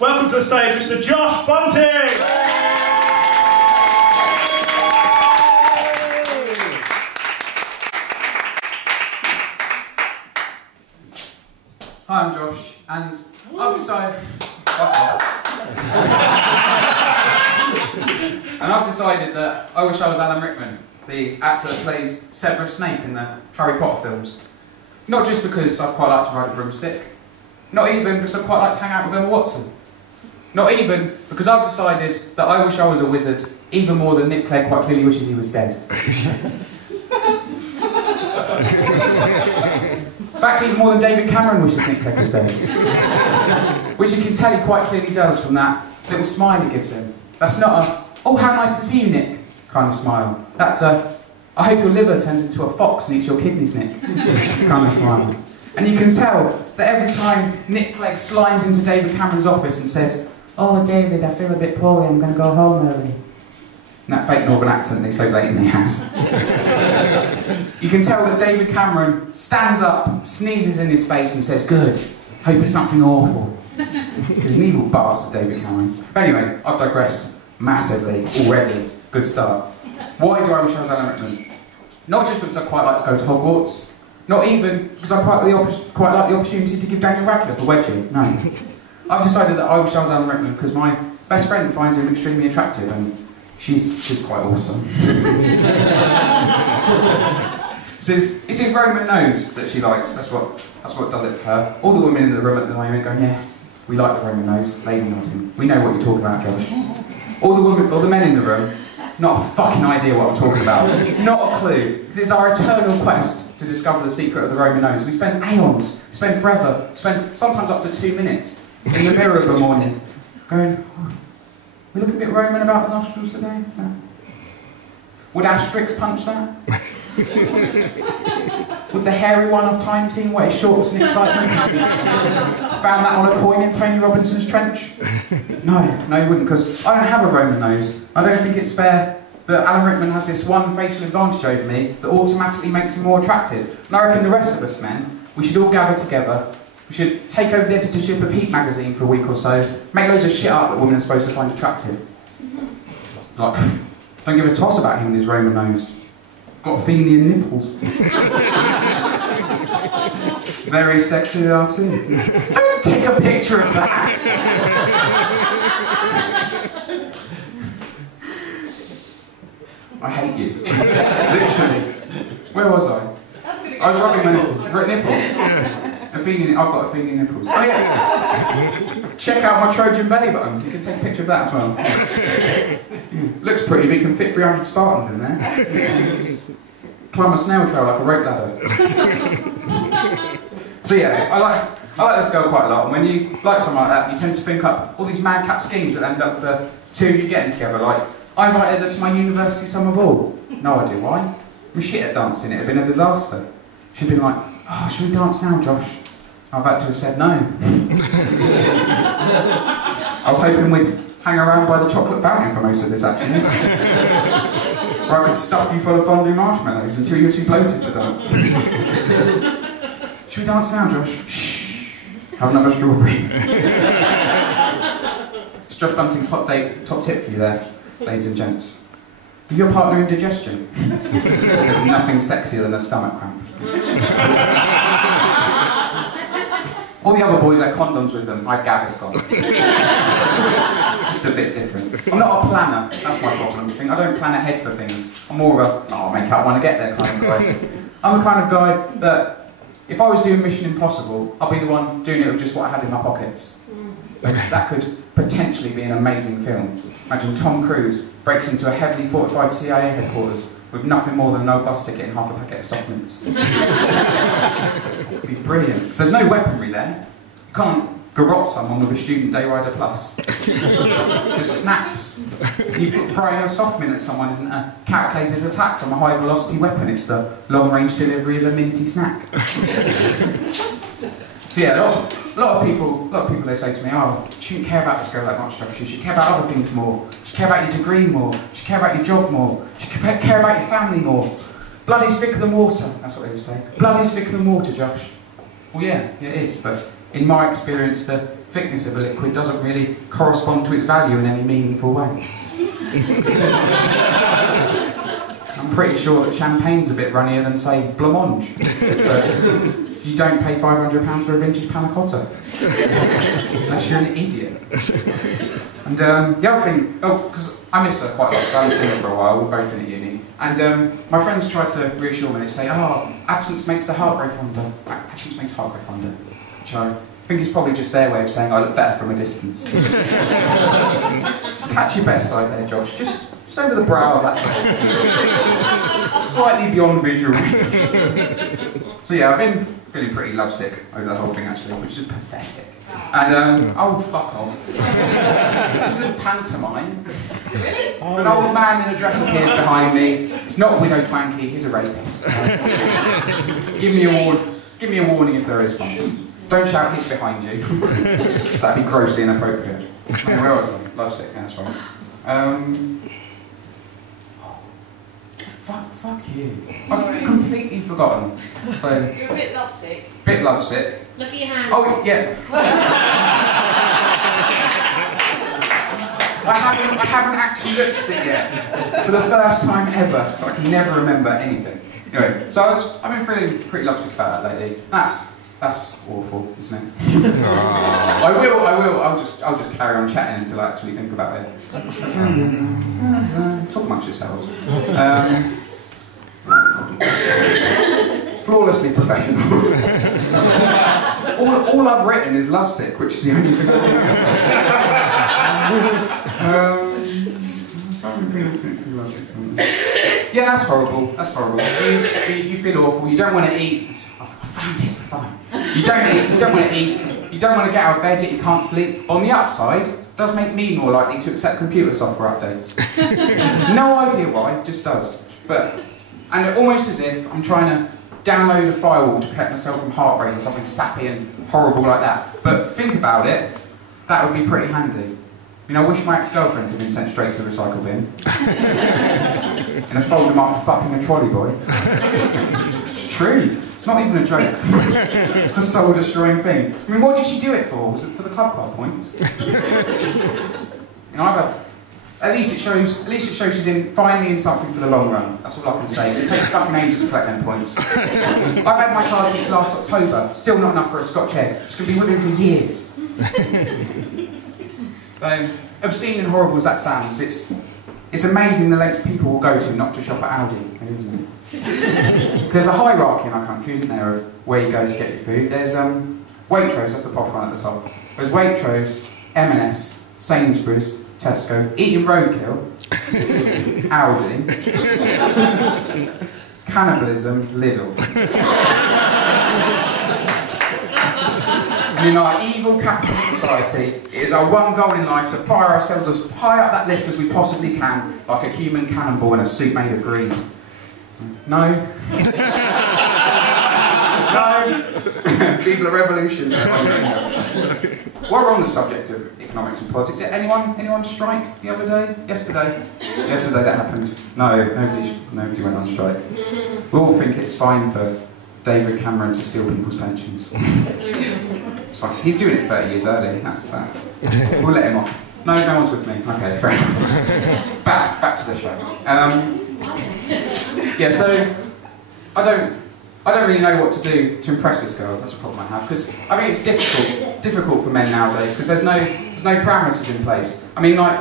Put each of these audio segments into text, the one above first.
Welcome to the stage, Mr. Josh Bunting! Hi, I'm Josh, and I've decided that I wish I was Alan Rickman, the actor that plays Severus Snape in the Harry Potter films. Not just because I quite like to ride a broomstick, not even because I quite like to hang out with Emma Watson, not even because I've decided that I wish I was a wizard even more than Nick Clegg quite clearly wishes he was dead. In fact, even more than David Cameron wishes Nick Clegg was dead. Which you can tell he quite clearly does from that little smile he gives him. That's not a, oh how nice to see you Nick, kind of smile. That's a, I hope your liver turns into a fox and eats your kidneys Nick, kind of smile. And you can tell that every time Nick Clegg slimes into David Cameron's office and says, oh David, I feel a bit poorly, I'm going to go home early. And that fake northern accent that he so blatantly has. You can tell that David Cameron stands up, sneezes in his face and says, good, hope it's something awful. Because he's an evil bastard, David Cameron. But anyway, I've digressed massively already. Good start. Why do I wish I was Alan Rickman? Not just because I quite like to go to Hogwarts, not even because I quite like the opportunity to give Daniel Radcliffe a wedgie, no. I've decided that I wish I was Alan Rickman because my best friend finds him extremely attractive and she's quite awesome. It's his Roman nose that she likes, that's what does it for her. All the women in the room at the moment going, yeah, we like the Roman nose, lady nodding. We know what you're talking about, Josh. All the men in the room, not a fucking idea what I'm talking about. Not a clue. Because it's our eternal quest to discover the secret of the Roman nose. We spend aeons, spend forever, spend sometimes up to 2 minutes in the mirror of a morning going, oh, we look a bit Roman about the nostrils today, is that? Would Asterix punch that? Would the hairy one of Time Team wear shorts in excitement? Found that on a coin in Tony Robinson's trench? No, he wouldn't, because I don't have a Roman nose. I don't think it's fair that Alan Rickman has this one facial advantage over me that automatically makes him more attractive. And I reckon the rest of us men, we should all gather together. We should take over the editorship of Heat magazine for a week or so, make loads of shit up that women are supposed to find attractive. Like, don't give a toss about him and his Roman nose. Got Athenian nipples. Very sexy they are too. Don't take a picture of that! I hate you. Literally. Where was I? I was rubbing my nipples. Athenian, I've got Athenian nipples. Oh yeah! Check out my Trojan belly button. You can take a picture of that as well. Looks pretty, but you can fit 300 Spartans in there. Climb a snail trail like a rope ladder. So yeah, I like this girl quite a lot, and when you like someone like that, you tend to think up all these madcap schemes that end up with the two of you getting together, like, I invited her to my university summer ball. No idea why. I'm shit at dancing, it'd have been a disaster. She'd been like, oh, should we dance now, Josh? I've had to have said no. I was hoping we'd hang around by the chocolate fountain for most of this, actually. Where I could stuff you full of fondue marshmallows until you were too bloated to dance. Should we dance now, Josh? Shh. Have another strawberry. It's Josh Bunting's hot date top tip for you there, ladies and gents. Give your partner indigestion. There's nothing sexier than a stomach cramp. All the other boys had condoms with them, I had Gaviscon. Just a bit different. I'm not a planner, that's my problem. I don't plan ahead for things. I'm more of a, oh, I'll make out when I get there kind of guy. I'm the kind of guy that, if I was doing Mission Impossible, I'll be the one doing it with just what I had in my pockets. That could potentially be an amazing film. Imagine Tom Cruise breaks into a heavily fortified CIA headquarters with nothing more than no bus ticket and half a packet of soft mints. It'd be brilliant. Because there's no weaponry there. You can't garrote someone with a Student Day Rider Plus. Just snaps. You throwing a soft mint at someone isn't a calculated attack from a high velocity weapon, it's the long range delivery of a minty snack. So yeah, a lot of people they say to me, oh, you shouldn't care about this girl that much, Josh, you should care about other things more. You should care about your degree more. You should care about your job more. You should care about your family more. Blood is thicker than water, that's what they would say. Blood is thicker than water, Josh. Well yeah, it is, but in my experience, the thickness of a liquid doesn't really correspond to its value in any meaningful way. I'm pretty sure that champagne's a bit runnier than, say, blancmange. But you don't pay £500 for a vintage panna cotta. Unless you're an idiot. And the other thing, because I miss her quite a lot, because I haven't seen her for a while, we've both been at uni. And my friends tried to reassure me, they say, oh, absence makes the heart grow fonder. Absence makes the heart grow fonder. Which I think is probably just their way of saying I look better from a distance. Just catch your best side there, Josh. Just over the brow of that. Slightly beyond visual range. So yeah, I've been feeling pretty lovesick over the whole thing actually, which is pathetic. And oh fuck off. It's a pantomime. Really? If an old man in a dress appears behind me, it's not Widow Twanky, he's a rapist. So give me a warning if there is one. Don't shout, he's behind you. That'd be grossly inappropriate. Anyway, where was I? Lovesick, yeah, that's right. Fuck you. I've completely forgotten. So You're a bit lovesick. Bit lovesick. Look at your hand. Oh, yeah. I haven't actually looked at it yet. For the first time ever, so I can never remember anything. Anyway, so I've been feeling pretty lovesick about that lately. That's awful, isn't it? I'll just carry on chatting until I actually think about it. Talk amongst yourselves. Flawlessly professional. all I've written is lovesick, which is the only thing yeah, that's horrible. That's horrible. You feel awful. You don't want to eat. I found it. Fine. You don't want to eat. You don't want to get out of bed yet. You can't sleep. On the upside, it does make me more likely to accept computer software updates. No idea why. Just does. And almost as if I'm trying to download a firewall to protect myself from heartbreak or something sappy and horrible like that. But think about it. That would be pretty handy. You know, I wish my ex-girlfriend had been sent straight to the recycle bin. In a folder marked fucking a trolley boy. It's true. It's not even a joke. It's a soul-destroying thing. I mean, what did she do it for? Was it for the club card points? You know, at least it shows she's finally in something for the long run. That's all I can say. It takes fucking ages to collect them points. I've had my card since last October. Still not enough for a Scotch egg. It's going to be with him for years. Obscene and horrible as that sounds, it's amazing the lengths people will go to not to shop at Aldi, isn't it? There's a hierarchy in our country, isn't there, of where you go to get your food. There's Waitrose, that's the posh one at the top. There's Waitrose, M&S, Sainsbury's, Tesco, Eating Roadkill, Aldi, Cannibalism, Lidl. And in our evil capitalist society, it is our one goal in life to fire ourselves as high up that list as we possibly can, like a human cannonball in a suit made of greed. No? No? Vive la revolution. While we're on the subject of economics and politics, did anyone strike the other day? Yesterday? Yesterday that happened. No, nobody went on strike. We all think it's fine for David Cameron to steal people's pensions. It's fine. He's doing it 30 years early, that's that. We'll let him off. No one's with me. Okay, fair enough. Back to the show. Yeah, so I don't really know what to do to impress this girl. That's a problem I have, because I think it's difficult for men nowadays, because there's no parameters in place. I mean, like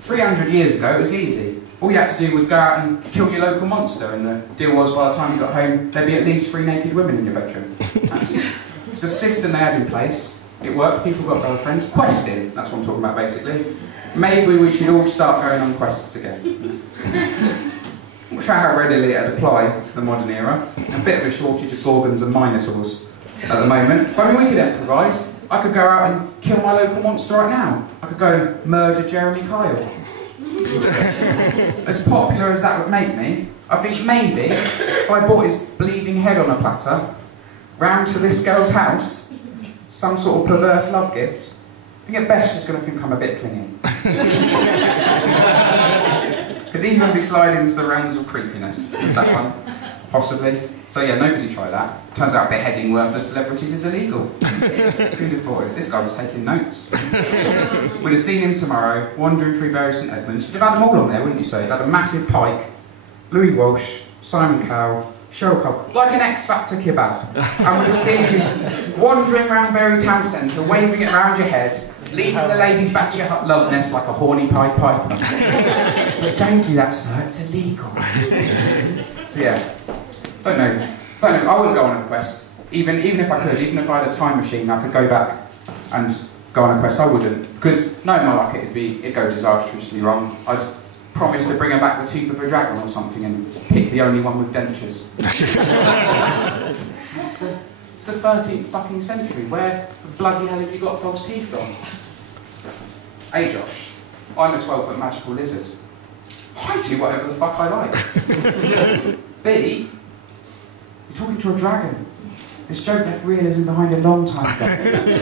300 years ago, it was easy. All you had to do was go out and kill your local monster, and the deal was by the time you got home, there'd be at least 3 naked women in your bedroom. It's a system they had in place. It worked. People got girlfriends. Questing. That's what I'm talking about, basically. Maybe we should all start going on quests again. I'm not sure how readily it'd apply to the modern era. A bit of a shortage of Gorgons and Minotaurs at the moment. But I mean, we could improvise. I could go out and kill my local monster right now. I could go and murder Jeremy Kyle. As popular as that would make me, I think maybe if I brought his bleeding head on a platter round to this girl's house, some sort of perverse love gift, I think at best she's going to think I'm a bit clingy. Could even be sliding into the realms of creepiness, that one, possibly. So yeah, nobody try that. Turns out beheading worthless celebrities is illegal. Who'd have thought it? This guy was taking notes. We'd have seen him tomorrow, wandering through Bury St Edmunds. You'd have had them all on there, wouldn't you say? You'd had a massive Pike, Louis Walsh, Simon Cowell, Cheryl Cole, like an X Factor kebab. And we'd have seen you wandering around Bury Town Centre, waving it around your head, leading the ladies back to your love nest like a horny Pied Piper. Don't do that, sir, it's illegal. So yeah, don't know, I wouldn't go on a quest. Even if I could, even if I had a time machine, I could go back and go on a quest. I wouldn't, because knowing my luck, it'd go disastrously wrong. I'd promise to bring her back the tooth of a dragon or something and pick the only one with dentures. It's the 13th fucking century. Where the bloody hell have you got false teeth from? A, Josh, I'm a 12-foot magical lizard. I do whatever the fuck I like. B, you're talking to a dragon. This joke left realism behind a long time ago.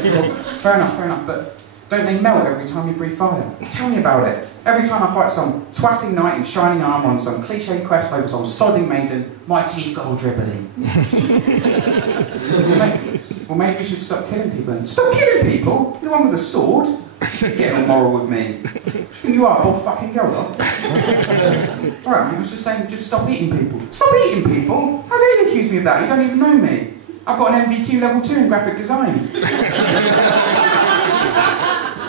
Well, fair enough, but don't they melt every time you breathe fire? Tell me about it. Every time I fight some twatting knight in shining armour on some cliché quest over some sodding maiden, my teeth go all dribbling. Well, maybe you should stop killing people. Stop killing people? You're the one with a sword? You're getting all moral with me. Which one you are, Bob fucking Geldof? Alright, I was just saying, just stop eating people. Stop eating people? How dare you accuse me of that? You don't even know me. I've got an MVQ level 2 in graphic design.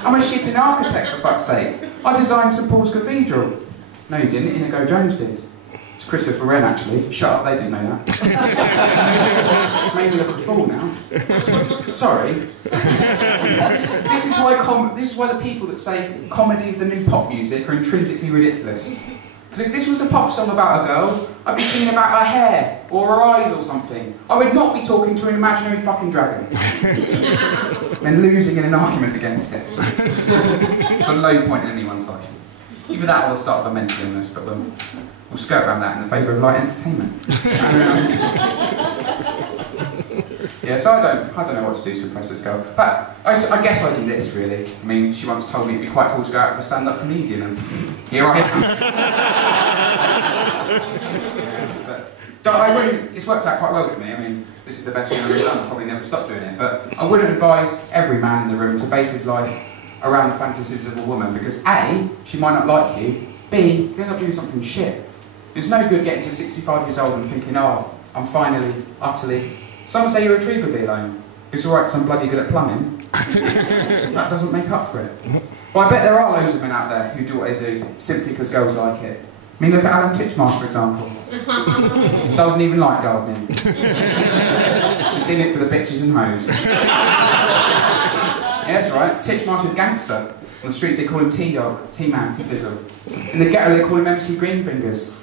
I'm a shitting architect, for fuck's sake. I designed St Paul's Cathedral. No, you didn't. Inigo Jones did. It's Christopher Wren, actually. Shut up, they didn't know that. Made me look a fool now. Sorry. This is why the people that say comedy is the new pop music are intrinsically ridiculous. Because if this was a pop song about a girl, I'd be singing about her hair, or her eyes or something. I would not be talking to an imaginary fucking dragon. Then losing in an argument against it. It's a low point in anyone's life. Either that or the start of a mental illness, but we'll skirt around that in the favour of light entertainment. Yeah, so I don't know what to do to impress this girl. But I guess I do this, really. I mean, she once told me it'd be quite cool to go out with a stand-up comedian, and here I am. It's worked out quite well for me. I mean, this is the best thing I've ever done. I'll probably never stop doing it. But I wouldn't advise every man in the room to base his life around the fantasies of a woman, because A, she might not like you, B, you end up doing something shit. It's no good getting to 65 years old and thinking, oh, I'm finally, utterly... Some say you're irretrievably alone. It's alright because I'm bloody good at plumbing. That doesn't make up for it. But I bet there are loads of men out there who do what they do simply because girls like it. I mean, look at Alan Titchmarsh, for example. Doesn't even like gardening. He's just in it for the bitches and hoes. Yeah, that's right. Titchmarsh is gangster. On the streets they call him T-Dog, T-Man, T-Bizzle. In the ghetto they call him MC Greenfingers.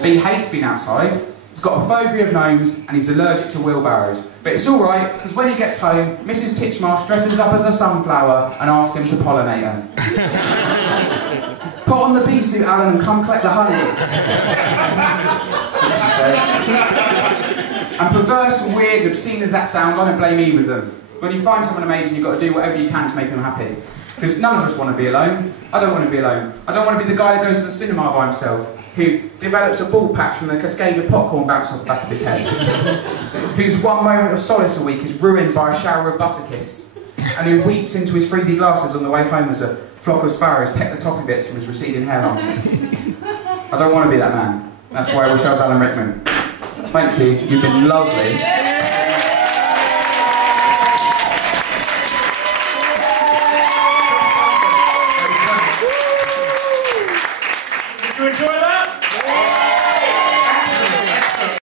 But he hates being outside. He's got a phobia of gnomes and he's allergic to wheelbarrows. But it's alright, because when he gets home, Mrs. Titchmarsh dresses up as a sunflower and asks him to pollinate her. Put on the bee suit, Alan, and come collect the honey. That's what she says. And perverse and weird and obscene as that sounds, I don't blame either of them. When you find someone amazing, you've got to do whatever you can to make them happy. Because none of us want to be alone. I don't want to be alone. I don't want to be the guy that goes to the cinema by himself, who develops a ball patch from the cascade of popcorn bouncing off the back of his head, whose one moment of solace a week is ruined by a shower of butterkist, and who weeps into his 3D glasses on the way home as a flock of sparrows peck the toffee bits from his receding hairline. I don't want to be that man. That's why I wish I was Alan Rickman. Thank you, you've been lovely. Enjoy